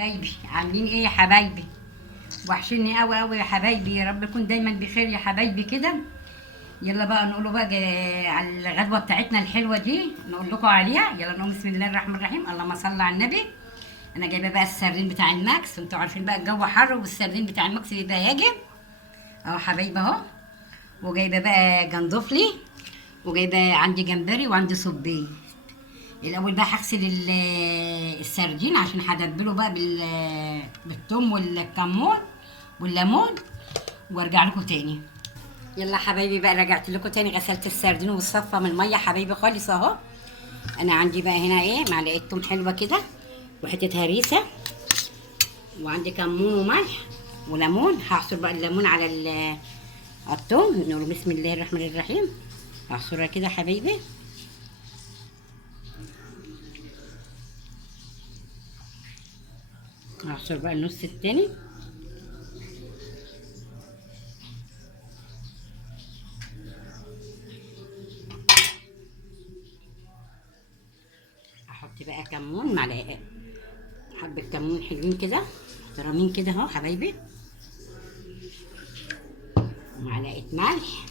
حبايبي عاملين ايه يا حبايبي؟ وحشني قوي قوي يا حبايبي، يا رب يكون دايما بخير يا حبايبي كده. يلا بقى نقوله بقى على الغدوه بتاعتنا الحلوه دي، نقول لكم عليها. يلا نقول بسم الله الرحمن الرحيم، اللهم صل على النبي. انا جايبه بقى السردين بتاع الماكس، انتوا عارفين بقى الجو حر والسردين بتاع الماكس بيبقى هاجم اهو حبايبي اهو. وجايبه بقى جندوفلي، وجايبه عندي جمبري وعندي صبي. الاول بقى هغسل السردين عشان هتبله بقى بالثوم والكمون والليمون، وارجع لكم تاني. يلا حبايبي بقى رجعت لكم تاني، غسلت السردين والصفه من الميه حبايبي خالص اهو. انا عندي بقى هنا ايه معلقه توم حلوه كده، وحته هريسه، وعندي كمون وملح وليمون. هعصر بقى الليمون على الثوم. نقول بسم الله الرحمن الرحيم، اعصرها كده حبايبي. اعصر بقى النص التاني. احط بقى كمون، معلقه حبه كمون حلوين كده محترمين كده اهو حبايبي، ومعلقه ملح،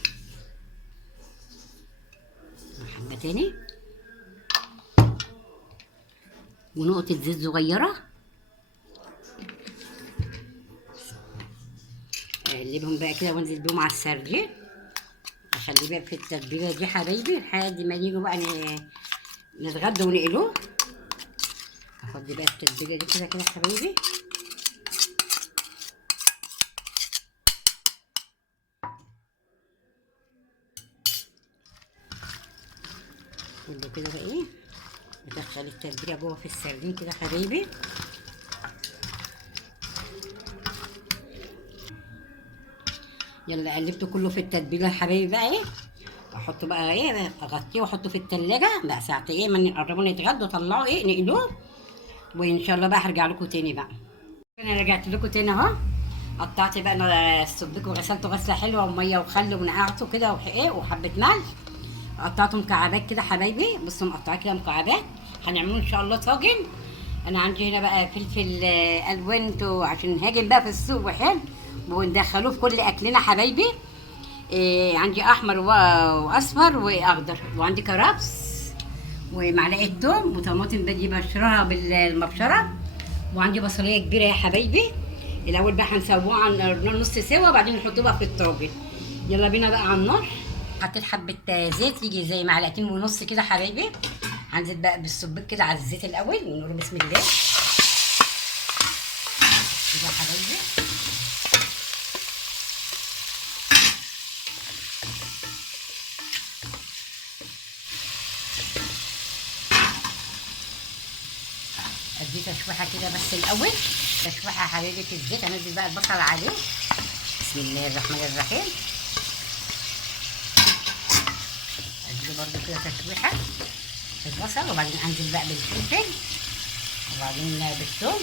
وحبه تاني، ونقطه زيت صغيره. اقلبهم بقى كده وانزل بيهم على السردين، اخليه بقى في التتبيله دي حبايبي لحد ما نيجوا بقى نتغدى ونقلوه. هاخد بقى التتبيله دي كده كده حبايبي. كله كده بقى ايه، ندخل التتبيله جوه في السردين كده حبايبي. يلا قلبته كله في التتبيله يا حبايبي بقى ايه، احطه بقى ايه، اغطيه واحطه في التلاجة بقى ساعة ايه ما نقربوا نتغدوا، طلعوا ايه نقلوه. وان شاء الله بقى هرجع لكم تاني بقى. انا رجعت لكم تاني اهو. قطعت بقى انا السبيك وغسلته غسله حلوه وميه وخل ونقعته كده ايه وحبه ملح. قطعته مكعبات كده حبايبي، بصوا مقطعاه كده مكعبات. هنعمله ان شاء الله طاجن. انا عندي هنا بقى فلفل الوان، انتوا عشان هاجم بقى في السوق وحلو وندخلوه في كل اكلنا حبايبي. إيه عندي احمر واصفر واخضر، وعندي كرفس ومعلقه توم وطماطم بدي بشرها بالمبشره، وعندي بصليه كبيره يا حبايبي. الاول بقى هنسووه على النار نص سوا وبعدين نحطوه بقى في الطاجن. يلا بينا بقى على النار. حطيت حبه زيت يجي زي معلقتين ونص كده حبايبي. هنزل بقى بالسبيك كده على الزيت الاول ونقول بسم الله كده يا حبايبي. ادي تشويحه كده بس الاول، تشويحه يا حبايبي في الزيت. انزل بقى البصل عليه بسم الله الرحمن الرحيم. ادي برده كده تشويحه في البصل، وبعدين انزل بقى بالفلفل وبعدين بالثوم.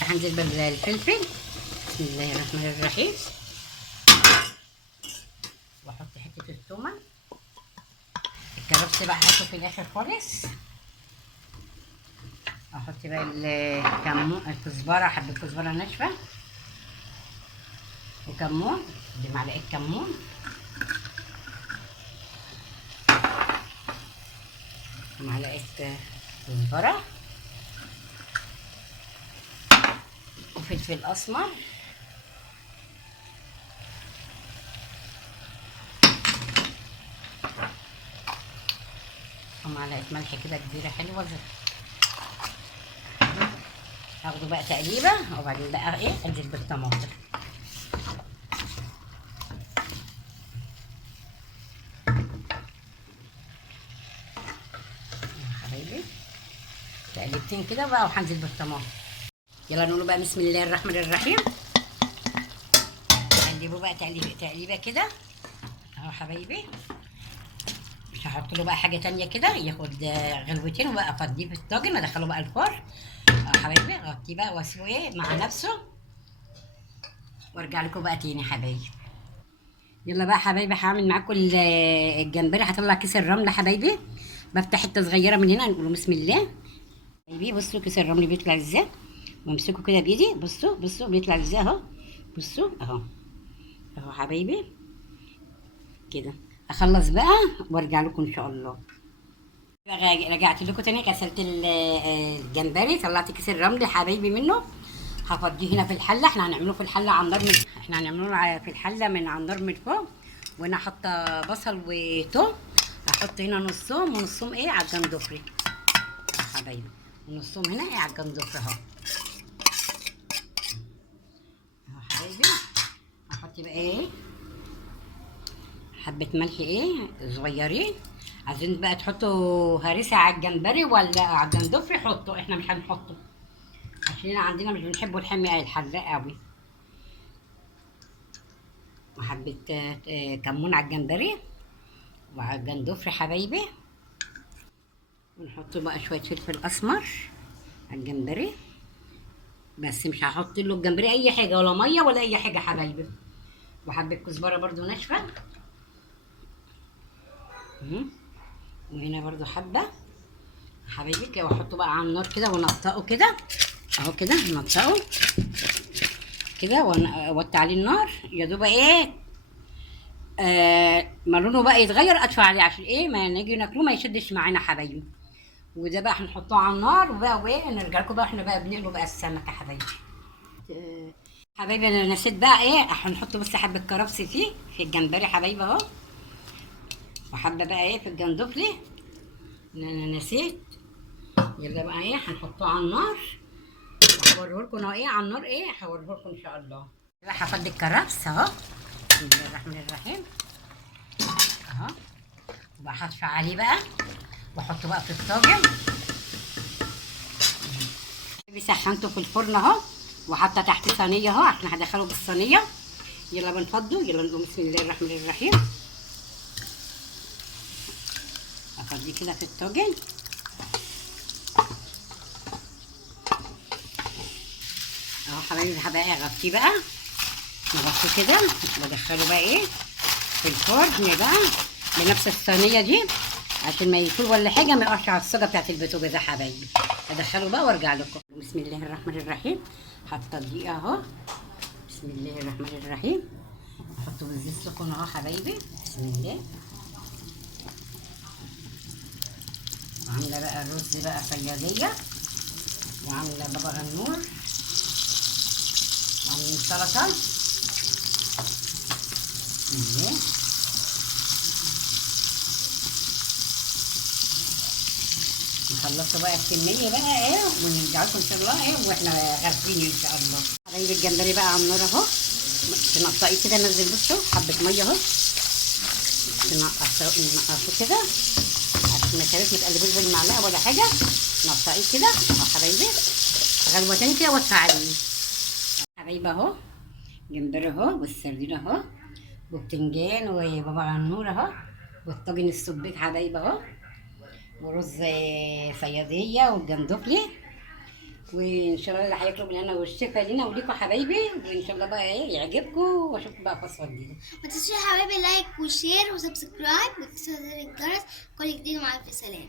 هنزل بالفلفل بسم الله الرحمن الرحيم، واحط حته الثومه. الكرفس بقى هحطه في الاخر خالص. احط بقى الكمون، الكزبره، حبه كزبره ناشفه وكمون، دي معلقه كمون، ومعلقه كزبره، وفلفل اسمر، ومعلقه ملح كده كبيره حلوه. هاخده بقى تقليبه وبعدين بقى ايه انزل بالطماطم. يا حبايبي تقليبتين كده بقى وهنزل بالطماطم. يلا نقول بقى بسم الله الرحمن الرحيم. نقلبه بقى تقليبه كده اهو حبايبي. مش هحط له بقى حاجه تانية كده، ياخد غلوتين وبقى افضيه في الطاجن ادخله بقى الفرن اهو حبايبي. اغطيه بقى واسيبه ايه مع نفسه وارجع لكم بقى تاني حبايبي. يلا بقى حبايبي هعمل معاكم الجمبري. هطلع كيس الرمله حبايبي، بفتح حته صغيره من هنا نقول بسم الله حبايبي بصوا كيس الرمل بيطلع ازاي، بمسكه كده بايدي، بصوا بصوا بيطلع ازاي اهو، بصوا اهو اهو حبايبي كده. اخلص بقى وارجع لكم ان شاء الله. رجعت لكم تاني، غسلت الجمبري، طلعت كيس الرمل حبايبي منه، هفضيه هنا في الحله. احنا هنعمله في الحله على النار من، احنا هنعمله في الحله من على النار من فوق. وانا حاطه بصل وتوم، هحط هنا نصهم ونصهم ايه على الجندفري يا حبايبي، ونصهم هنا ايه على الجندفري اهو اهو حبايبي. هحط بقى ايه حبه ملح ايه صغيرين. عايزين بقى تحطوا هريسه على الجمبري ولا على الجندفري حطوا، احنا مش هنحطه عشان عندنا مش بنحبوا الحمي الحراق قوي. وحبه كمون على الجمبري وعلى الجندفري حبايبي. ونحط بقى شويه فلفل اسمر على الجمبري، بس مش هحط له الجمبري اي حاجه ولا ميه ولا اي حاجه حبايبي. وحبه كزبره برضو ناشفه. وهنا برضو حبه حبايبي كده، واحطه بقى على النار كده ونطقه كده اهو كده، نطقه كده واوطي عليه النار يا دوب ايه ما لونه بقى يتغير اطفي عليه عشان ايه ما نيجي ناكله ما يشدش معانا حبايبي. وده بقى هنحطه على النار وبقى وايه نرجع لكم بقى احنا بقى بنقلوا بقى السمكه حبايبي. حبايبي انا نسيت بقى ايه، هنحط بس حبه كرفس فيه في الجمبري حبايبي اهو، وحبه بقى ايه في الجندفلي انا نسيت. يلا بقى ايه هنحطه على النار وهوريه لكم اهو ايه على النار ايه، هوريه لكم ان شاء الله. بقى هفضي الكرفس اهو، بسم الله الرحمن الرحيم اهو. وبقى هطفي عليه بقى واحطه بقى في الطاجن. سخنته في الفرن اهو، وحاطه تحت صينيه اهو عشان هدخله بالصينيه. يلا بنفضه، يلا نقول بسم الله الرحمن الرحيم. افضيه كده في الطاجن اهو حبايبي. هبقى اغطيه بقى، نغطيه كده وادخله بقى ايه في الفرن بقى بنفس الصينيه دي عشان ما يفور ولا حاجه ما يقعش على الصاجه بتاعت البوتاجاز يا حبايبي. ادخله بقى وارجع لكم. بسم الله الرحمن الرحيم. حاطه الدقيق اهو، بسم الله الرحمن الرحيم. احطه بالزيت سخن اهو حبايبي، بسم الله. وعامله بقى الرز بقى صياديه، وعامله بابا غنور، وعاملين سلطه بسم الله. نخلصوا بقى الكميه بقى ايه ونرجع لكم ان شاء الله ايه واحنا غارفين ان شاء الله. حبايبي الجمبري بقى على النار اهو، تنقطعيه كده، نزل بصوا حبه ميه اهو، نقطعيه كده عشان ما تبقاش متقلبوش بالمعلقه ولا حاجه. نقطعيه كده اهو حبايبي، غلوه تاني كده وادفع عليه حبايبي اهو. جمبري اهو والسردين اهو وبتنجان وبابا غنور اهو، والطاجن السبيك حبايبي اهو، ورز صياديه والجندفلي. وان شاء الله اللي هياكلوا من هنا والشفا لينا وليكوا حبايبي، وان شاء الله بقى ايه يعجبكم واشوفكم بقى فصله جديده. ما تنسوش يا حبايبي لايك وشير وسبسكرايب وتكسروا زر الجرس كل جديد. ومع الف سلامه.